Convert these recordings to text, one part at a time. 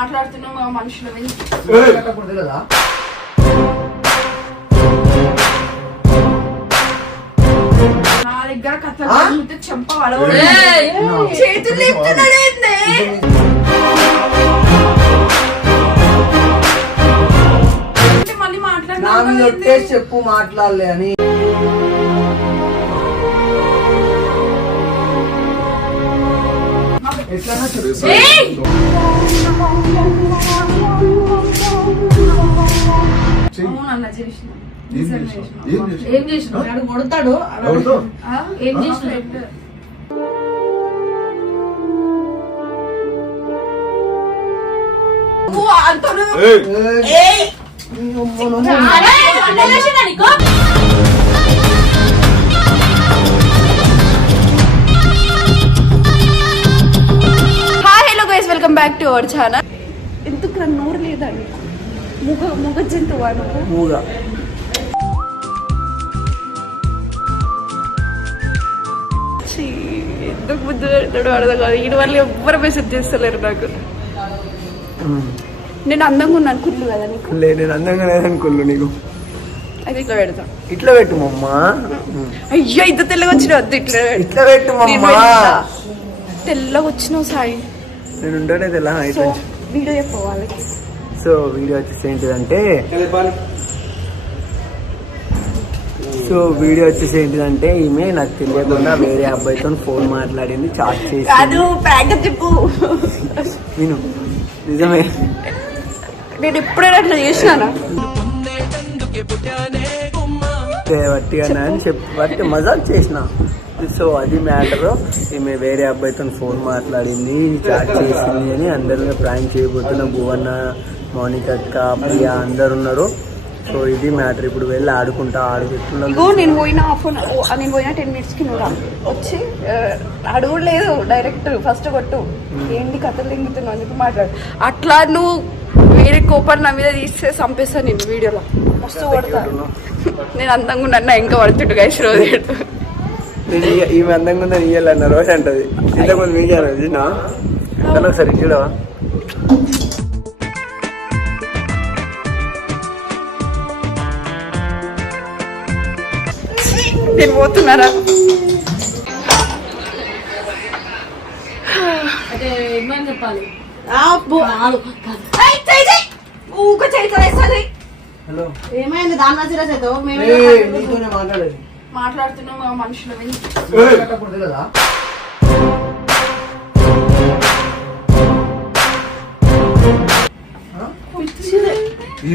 మాట్లాడుతున్నాం మనుషులు కదా నా దగ్గర కథలు చెంప చేతులు లేపుతున్నాడేంది మళ్ళీ మాట్లాడుతున్నా చెప్పు మాట్లాడలే అని ఎట్లా ఏం చేసినాడు కొడతాడు ఏం చేసినాడు welcome back to our channel. ఎందుకు నోరు లేదండి ముగ జంతువా నువ్వు ఎందుకు బుద్ధి పెడతాడు అర్థం కాదు. వీడి వాళ్ళు ఎవ్వరు మెసేజ్ చేస్తలేరు నాకు. నేను అందంగా ఉన్నాను కుళ్ళు కదా నీకు? నేను అందంగా లేదని కుళ్ళు నీకు. అయితే ఇట్లా పెడతా. ఇట్లా పెట్టు మమ్మా. అయ్యో ఇంత తెల్లగా వచ్చిన వద్దు. ఇట్లా పెట్టు మమ్మా. తెల్లగా వచ్చినావు సాయి. నేను ఉండేది ఎలా వీడియో చెప్పవాలి. సో వీడియో వచ్చేసి ఏంటిదంటే ఈమె నాకు తెలియకుండా వేరే అబ్బాయితో ఫోన్ మాట్లాడింది, చాట్ చేసి. విను, నిజమే. నేను ఎప్పుడైనా అట్లా చేసినానా? వట్టిగా అని చెప్పి మజాక్ చేసిన. సో అది మ్యాటర్. ఈమె వేరే అబ్బాయితో ఫోన్ మాట్లాడింది, చాట్ చేసింది అని అందరినీ ప్రాంక్ చేయబోతున్న భువన్న, మౌనిక అక్క, ప్రియా అందరు ఉన్నారు. సో ఇది మ్యాటర్. ఇప్పుడు వెళ్ళి ఆడుకుంటున్నాను. నేను పోయిన 10 minutes కి నువ్వు వచ్చి అడుగులేదు, డైరెక్ట్ ఫస్ట్ కొట్టు ఏంటి కథలు దింగుతున్నావు అందుకు మాట్లాడు. అట్లా నువ్వు వేరే కోపర్ నా మీద తీస్తే చంపేస్తాను నేను వీడియోలో. మస్తు కొడతాను. నేను అందంగా ఉన్నా ఇంకా పడుతుంటు గైస్ రోజు. ఈమె అందంగా ఉందని ఇయ్యాలన్న రోజు అంటది. ఇంతకుముందు మీడియా చూసినా ఒకసారి చూడవా? నేను పోతున్నారా? చెప్పాలి. హలో, ఏమైంది? దాని మాట్లాడేది మాట్లాడుతున్నాం మనుషులు కదా.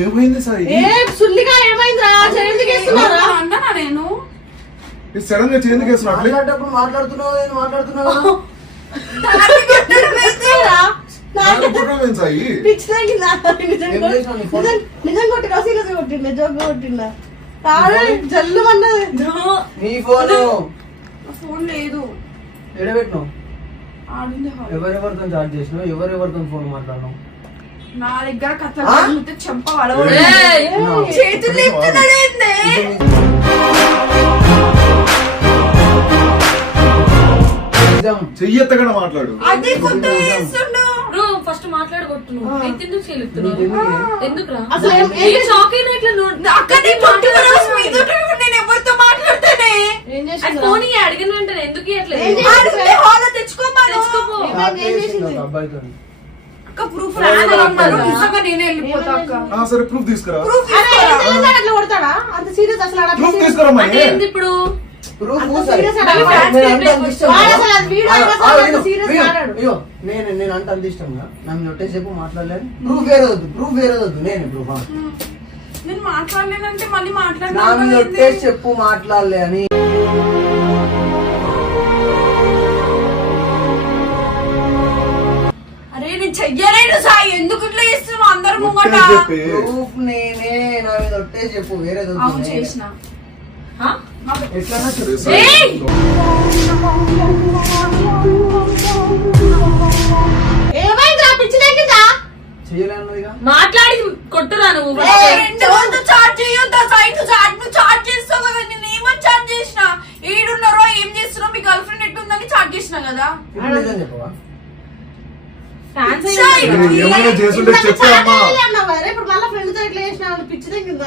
ఏమైంది సార్? అన్నా నేను సడన్ గా చేంజ్ చేస్తున్నప్పుడు మాట్లాడుతున్నావు జల్లు ఫోన్ లేదు. ఎడబెట్టినావు? ఎవరెవరితో చాట్ చేసినావు? ఎవరెవరితో ఫోన్ మాట్లాడినావు? నా దగ్గర కథలు చెంప చేతులు లేపుతున్నాడేంది? చెయ్యెత్తగా మాట్లాడు. అదే కొత్త చేస్తుండు. ఫస్ట్ మాట్లాడగొట్టున్నావు. ఎందుకురా నేను ఎవరితో మాట్లాడతానే? ఫోన్ అడిగిన వెంటనే ఎందుకు అబ్బాయితో ప్రూఫ్ నేనే వెళ్ళిపోతా. సరే ప్రూఫ్ తీసుకురా. కొడతాడా అంత సీరియస్? అసలు ప్రూఫ్ తీసుకురా. ఇప్పుడు నేను అంటే అంత ఇష్టంగా నన్ను ఒట్టేసేపు మాట్లాడలేదు. ప్రూఫ్ వేరేదొద్దు. నేను ప్రూఫ్ నేను మాట్లాడలేనంటే మళ్ళీ నన్ను ఒట్టేసి చెప్పు మాట్లాడలే అని. అరే నేను చెయ్యలేను సాయి. ఎందుకు ఇట్లా చేస్తున్నావు అందరు ముంగట? ప్రూఫ్ నేనే. నా మీద ఒట్టేసి చెప్పు. వేరేదొద్దు. చేసిన ఎట్లా చేయలేనుగా మాట్లాడి కొట్టురా నువ్వు. చాట్ చేయొద్దా సాయి? నువ్వు చాట్ చేస్తావు కదా. నేను ఏమని చాట్ చేసిన? ఏడున్నారో ఏం చేస్తున్నావు, మీ గర్ల్ ఫ్రెండ్ ఎట్టుందని చాట్ చేసిన కదా. చెప్పవా? ఫ్యాన్స్ ఏమైనా చేస్తుంటే చెప్పే అమ్మా. ఇప్పుడు మళ్ళీ ఫ్రెండ్ తో ఇట్లా చేసిన పిచ్చిదే కింద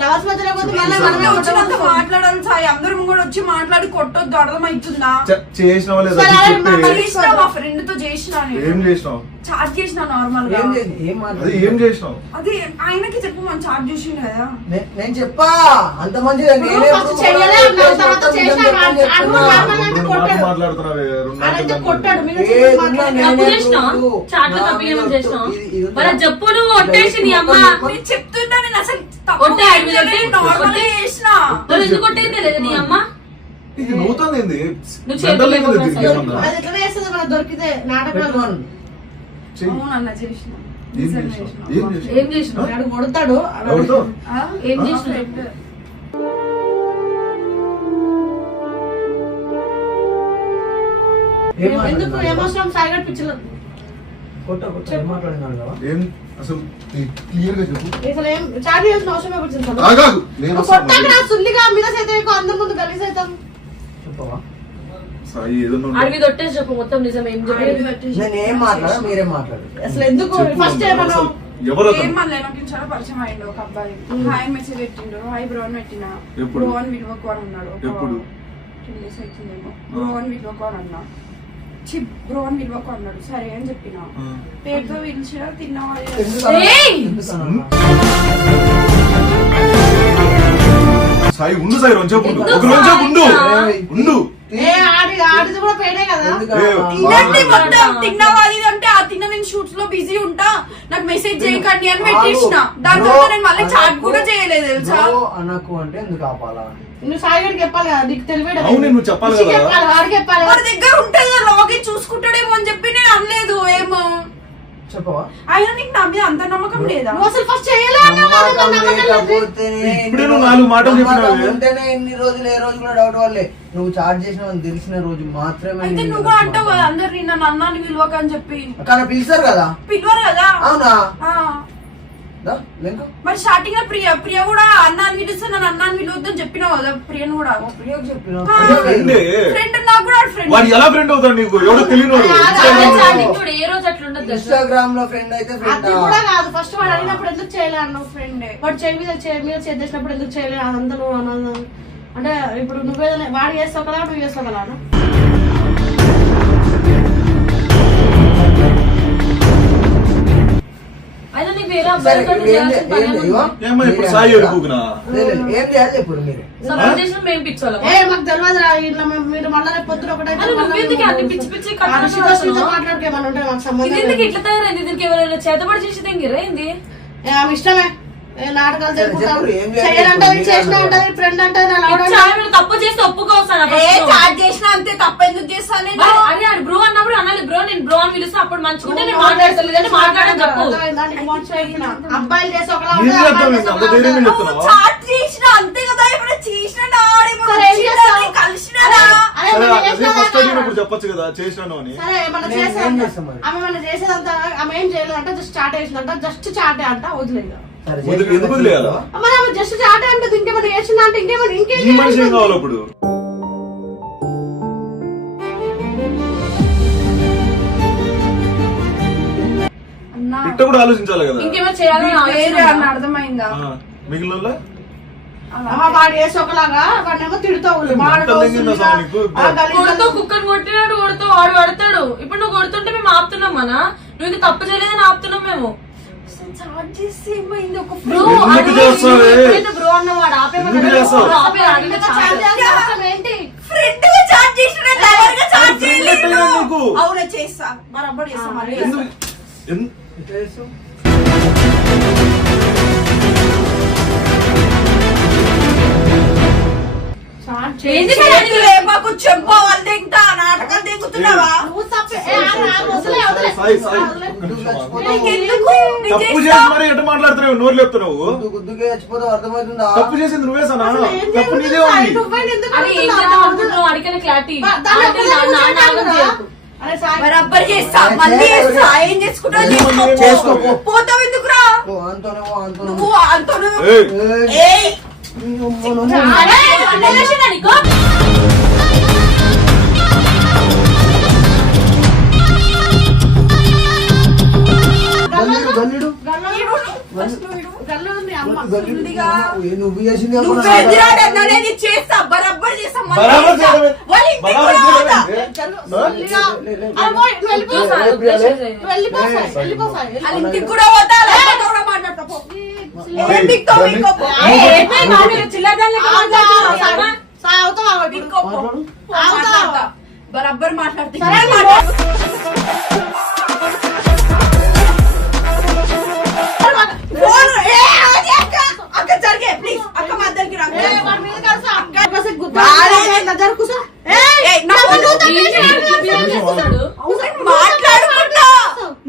లవర్స్ మధ్యలో పోతే మళ్ళీ మనమే వచ్చినంత మాట్లాడాలి సాయి, అందరం కూడా వచ్చి మాట్లాడి కొట్టొద్దు, అర్థమవుతుందా? చేసినావా లేదా సరే, చెప్పే. చేసిన మా ఫ్రెండ్ తో చేసిన, ఏం చేసినావు? చాట్ చేసిన నార్మల్ గా. అది ఏం చేసినావు? అది ఆయనకి చెప్పు, మనం చాట్ చేసిండు కదా. నేను చెప్పా అంత మంచిగా నేనే ఫస్ట్ చెయ్యలే అన్నావు, తర్వాత చేసినా అడుగు నార్మల్ అంటే రెండు కొట్టాడు. మాటలు మాట్లాడుతున్నావే, రెండు అదంతా మాటలు కొట్టాడు మీరు తప్పు చేసినావు, చాట్లో తప్పు ఏమని చేసినావు? మరి చెప్పు, నువ్వు కొట్టేసి నీ అమ్మ నేను చెప్తున్నా, నేను అసలు కొట్టే ఆడి మీద కొట్టే, నార్మల్ చేసిన. నువ్వు ఎందుకు కొట్టేది లేదు నీ అమ్మ? ఇది నవ్వుతుంది ఏంది? నువ్వు మెంటల్ చేతులు లేదు లేకుండా దీనికి ఏమన్నా? అది ఎట్లా చేస్తుంది మనకు దొరికితే నాటకాలు చెయ్యి. అవునన్న చేసిన. ఏం నిజంగా చేసినావు? చేసిన. ఏం చేసినావు? ఏం చేసినావు? వాడు కొడతాడు ఎవరితో? ఆ? ఏం మా చేసినావు? friend. ఎందుకు ఏమవసరం సాయిగడ్ పిచ్చలు ఏం అసలు క్లియర్ గా చెప్పు. అసలు ఏం చాట్ చేయాల్సిన అవసరమే వచ్చింది ఆగాగు. నేను కొట్టాక అసలు నా సుల్లిగా మీద చేతే అందరి ముందు గలీజ్ అవుతాం సాయి ఏదన్నా ఆడి మీద కొట్టేసి చెప్పు మొత్తం నిజం ఏం చెప్పి. నేనేం మాట్లాడా మీరే మాట్లాడు. అసలు ఎందుకు చెప్పు ఫస్ట్ అసలు మనం ఎవరు ఏం అతను? మళ్ళీ నాకు చాలా పరిచయం అయ్యిండు ఒక అబ్బాయి. హాయ్ మెసేజ్ పెట్టిండు, హాయ్ బ్రో అని పెట్టిన. ఎప్పుడు? బ్రో అని విలువకు అని ఉన్నాడు. ఎప్పుడు? 2 days అవుతుందేమో. బ్రో అని విలువకు అని అన్నా. బ్రో అని విలువకు అన్నాడు, సరే అని చెప్పిన. పేరుతో పిలిచిన, తిన్నావా ఏయ్! సాయి ఉండు, సాయి రోజు ఉండు, ఒక రోజు ఉండు ఉండు. ఏ ఆడిది కూడా పేడే కదా తినండి మొత్తం. తిన్నావా అది ఇది అంటే, ఆ తిన్న నేను షూట్స్ లో బిజీ ఉంటా, నాకు మెసేజ్ చేయకండి అని పెట్టేసిన. దాని తర్వాత నేను మళ్ళీ చాట్ కూడా చేయలేదు తెలుసా. అనకు అంటే ఎందుకు ఆపాలా? నువ్వు సాయిగడికి చెప్పాలి కదా, నీకు తెలివేడు అవును, నువ్వు చెప్పాలి కదా. వాడికి చెప్పాలి వాడి దగ్గర ఉంటుంది కదా లాగిన్, చూసుకుంటాడేమో అని చెప్పి నేను అనలేదు ఏమో. చెప్పవా? అయినా నీకు నా మీద అంత నమ్మకం లేదా? నువ్వు అసలు ఫస్ట్ చేయలే నమ్మకం లేకపోతేనే ఇప్పుడే నువ్వు 4 మాటలు నమ్మకం చెప్పినావే. ఉంటేనే ఇన్ని రోజులు ఏ రోజు కూడా డౌట్ వల్లే నువ్వు చార్జ్ చేసిన తెలిసిన రోజు మాత్రమే అయితే నేను నువ్వు కూడా అంటావు కదా అందరు నన్ను అన్నాన్ని విలువక అని చెప్పి. కానీ పిలిచారు కదా. పిలవరు కదా. అవునా? ఆ. దా, వెంకు. మరి స్టార్టింగ్ లో ప్రియ కూడా అన్నాన్ని పిలుస్తే నన్ను అన్నాన్ని పిలవద్దని చెప్పినావు కదా ప్రియను కూడా. ప్రియకు చెప్పిన. ఫ్రెండే. ఫ్రెండ్ నాకు కూడా ఫ్రెండ్. వాడు ఎలా ఫ్రెండ్ అవుతాడు నీకు? ఎవడో తెలియనోడు. చూడు ఏ రోజు అట్లా ఉండదు తెలుసా? ఇన్స్టాగ్రామ్ లో ఫ్రెండ్ అయితే ఫ్రెండ్ అది కూడా కాదు, ఫస్ట్ వాడు అడిగినప్పుడు ఎందుకు చేయలే అన్నావు ఫ్రెండే. వాడు చేయి మీద చేసినప్పుడు ఎందుకు చేయలే అదంతా నువ్వు అన్నది అంటే ఇప్పుడు నువ్వేదైనా వాడు చేస్తావు కదా నువ్వు చేస్తావు కదా అన్న. అయినా నీకు వేరే అబ్బాయిలతో చేయాల్సిన పని ఏముంది? ఏమ్మా ఇప్పుడు సాయి ఎడుపుకునా? ఏం చేయాలి ఇప్పుడు మీరే? సపోర్ట్ చేసిన మేము పిచ్చోళ్ళం. ఏ మాకు తెలియదు రా, ఇట్లా మీరు మళ్ళీ రేపు పొద్దున ఒకటైతే అరే నువ్వెందుకు అన్ని పిచ్చి పిచ్చి కథలు మాట్లాడుకేమన్నా ఉంటాయి మాకు సంబంధం ఇది ఎందుకు లేదు. ఇట్లా తయారైంది? దీనికి ఎవరైనా చేతబడి చేసేది ఏంగిరా ఏంది? ఏ, ఆమె ఇష్టమే ఏ నాటకాలు తెలుపుతాం చెప్పు, ఏం చేయాలి? చేయాలంటది చేసిన అంటది ఫ్రెండ్ అంటది నా లవడ చాలా మీరు తప్పు చేస్తే ఒప్పుకోవస్తాను చాట్ చేసినా అంతే, తప్ప ఎందుకు చేస్తా నేను? అరే ఆడు బ్రో అన్నప్పుడు అనాలి బ్రో, నేను బ్రో అని పిలుస్తా అప్పుడు మంచిగుంటే నేను మాట్లాడతలేదు అంటే మాట్లాడని చెప్పు. అబ్బాయిలు చేసి ఒకలా ఏం ఉంటుంది, చేద్దాం అమ్మాయిలు చేసి ఇంకా? అంత ఒకలా ధైర్యం ఉంటుంది. చెప్తున్నావా? చాట్ చేసినా అంతే కదా, ఇప్పుడు చేసిన సరే, ఏం చేస్తావు? కలిసినా. అరే, సరే, మనం అదే చేసినా ఫస్ట్ కదా. అడిగినప్పుడు చెప్పొచ్చు కదా చేసినాను అని. సరే మనం నేను ఏం చేసేదంతా చేస్తాం ఆమె మనం చేసేదంతా ఆమె ఏం చేయలేదంట, జస్ట్ చాట్ వేసిందంట, జస్ట్ చాటే అంట, వదిలేదు సరే, ఎందుకు వదిలేయాలా? మరి ఆమె జస్ట్ చాటే అంటే ఇంకేమైనా చేసిందా అంటే ఇంకేమైనా ఈ మనిషి ఏం కావాలి అప్పుడు? అన్నా ఇట్ట కూడా ఆలోచించాలి కదా. ఇంకేమో చేయాలని వేరే ఆలోచన అన్న అర్థమైందా? మిగిలిన అమ్మ వాడు చేసి ఒకలాగా వాడినేమో తిడుతావు కొడుతూ కుక్కను కొట్టినాడు కొడుతూ వాడు పడతాడు. ఇప్పుడు నువ్వు కొడుతుంటే మేము ఆపుతున్నాం మన, నువ్వు ఇంకా తప్పు చేయలేదని ఆపుతున్నాం మేము. చాట్ చేసి ఏమైంది? ఒక బ్రో ఎందుకు చేస్తావే? బ్రో అన్న వాడు ఎందుకు చేస్తావు? ఏంటి ఫ్రెండ్ గా చాట్ చేసిన, లవర్ గా చాట్ ఫ్రెండ్ చేయలేదు. ఎట్లా నీకు? అవునా చేస్తా, బరాబర్ చేస్తా మళ్ళీ. ఎందుకు? ఎన్- ఏంది చేసి మరి అది? లేపాకు చెప్పు, వాళ్ళు తింటా నాటకాలు దిగుతున్నావా? నువ్వు తప్పే వదిలే వదిలే సాయి, సాయి. నీకెందుకు? నీ తప్పు చేస్తా. చేసి మరి ఎట్ట మాట్లాడుతున్నావు? నోరు లేపుతున్నావు. గుద్దుకే చచ్చిపోతావు అర్థమవుతుందా? తప్పు చేసింది నువ్వేసనా? ఏం తప్పు నీదే చేయాలి? ఉంది. నువ్వైనా ఎందుకు అది ఏం అడుగుతున్నావు? చేద్దాం అనుకుంటున్నావు? అడిగిన క్లారిటీ దాన్ని ఒక్కదాన్ని చేయకు. అరే సాయి బరాబర్ చేస్తా, మళ్ళీ చేస్తా. ఏం చేసుకుంటావు చేసుకో. చేసుకో, పో. పోతావు ఎందుకురా? ఓ, అంతోనే నువ్వు అంతను. ఏయ్, ఏయ్ అరే, వదిలేసిందా నీకు? గల్లు ఉంది అమ్మ నువ్వు చేసింది అనేది చేస్తా బరాబర్ చేస్తా బరాబర్ చేయడమే. వాళ్ళ ఇంటికి బరాబర్ కూడా పోతా. వాళ్ళ ఇంటికి కూడా పోతా లేకపోతే కూడా మాట్లాడతా పో. ఏం బిక్తావు, బిక్కో పో. బిక్కో పో. మాట్లాడతా. బరాబర్ మాట్లాడతా. ఫోన్ అక్క జరిగే ప్లీజ్ అక్క మా దగ్గరికి రా. మాట్లాడుకుంటా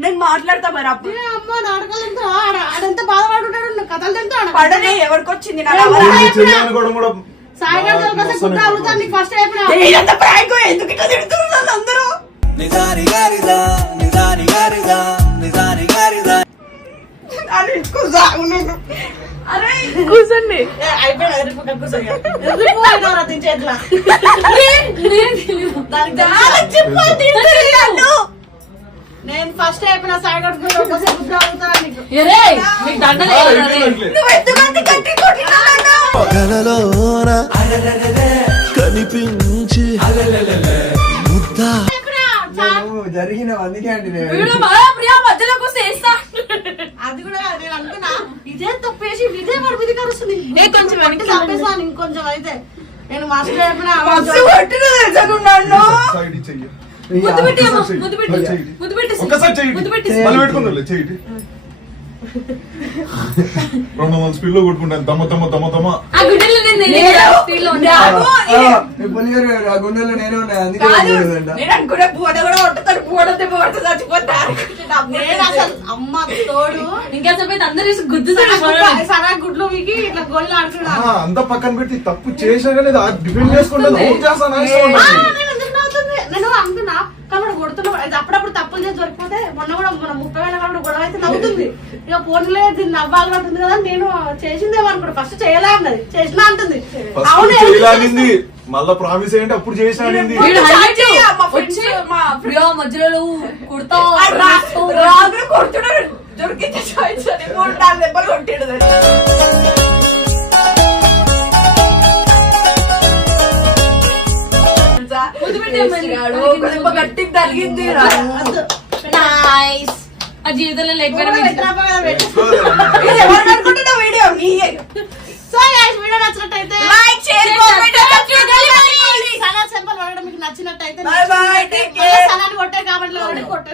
నేను మాట్లాడతా బరాబర్. అమ్మ నాటకాలంతా ఆడంతా బాధపడుంటాడు కథలు తింటాడు పడనే ఎవరికి వచ్చింది నా ఫస్ట్ ఇదంతా ప్రాంక్ ఎందుకు ఇట్లా తిడుతున్నారు అందరూ. అరే కూర్చోండి. నేను ఫస్ట్ అయిపోయిన సాయి కట్టుకుని ఒకసేపు అవుతాను నీకు నువ్వు ఎందుకంటే గట్టి కొట్టినావు కలలోన కనిపించి ముద్దా జరిగిన అందుకే అండి అది కూడా నేను అనుకున్నా ఇదే తప్పేసి ఇదే వాడి మీద కరుస్తుంది కొంచెం తప్పేసాను ఇంకొంచెం అయితే నేను మాస్టర్ అయిపోయినా సైడ్ చెయ్యి ఒక్కసారి చెయ్యి మళ్ళీ పెట్టుకుందా చెయ్యి 200 స్పీడ్ లో కొట్టుకుంటాను తమ్మ తమ్మ తమ్మ తమ్మ గుండెలో నేనే ఉన్నాయి అందుకే నేను అనుకునే పూట కూడా కొట్టుతారు పూడతే పూడతే చచ్చిపోతారు. నేను అసలు అమ్మ తోడు ఇంకేసేపు అందరూ గుద్దు సరా గుడ్లు మీకు ఇట్లా గోళ్ళు ఆడుతున్నా అంతా పక్కన పెట్టి తప్పు చేసినా కానీ డిపెండ్ చేసుకుంటాను ఏం చేస్తాను నేను ఎందుకు నవ్వుతుంది నేను అంటున్నా కాబట్టి కొడుతున్నా అప్పుడప్పుడు తప్పులు చేసి దొరికిపోతే మొన్న కూడా మన 30,000 కాబట్టి గొడవ అయితే నవ్వుతుంది ఇక ఫోన్లే దీన్ని నవ్వాలి అంటుంది కదా నేను చేసిందేమో అనుకుంటా ఫస్ట్ చేయలే అన్నది చేసినా అంటుంది అవును చేయలాగింది మళ్ళా ప్రామిస్ ఏంటి అప్పుడు చేసినాడింది మధ్యలో కుడతావు రాగులు కొడుతున్నాడు దొరికితే చాయిస్ అని 3-4 దెబ్బలు కొట్టాడు. గట్టికి తగిలింది ఆ జీవితంలో లైక్ అనుకుంటున్నా వీడియో సో వీడియో నచ్చినట్టయితే like share comment Sana simple మీకు నచ్చినట్టయితే బై బై టేక్ కేర్ సనాన్ని కొట్టే కాబట్టి కొట్టే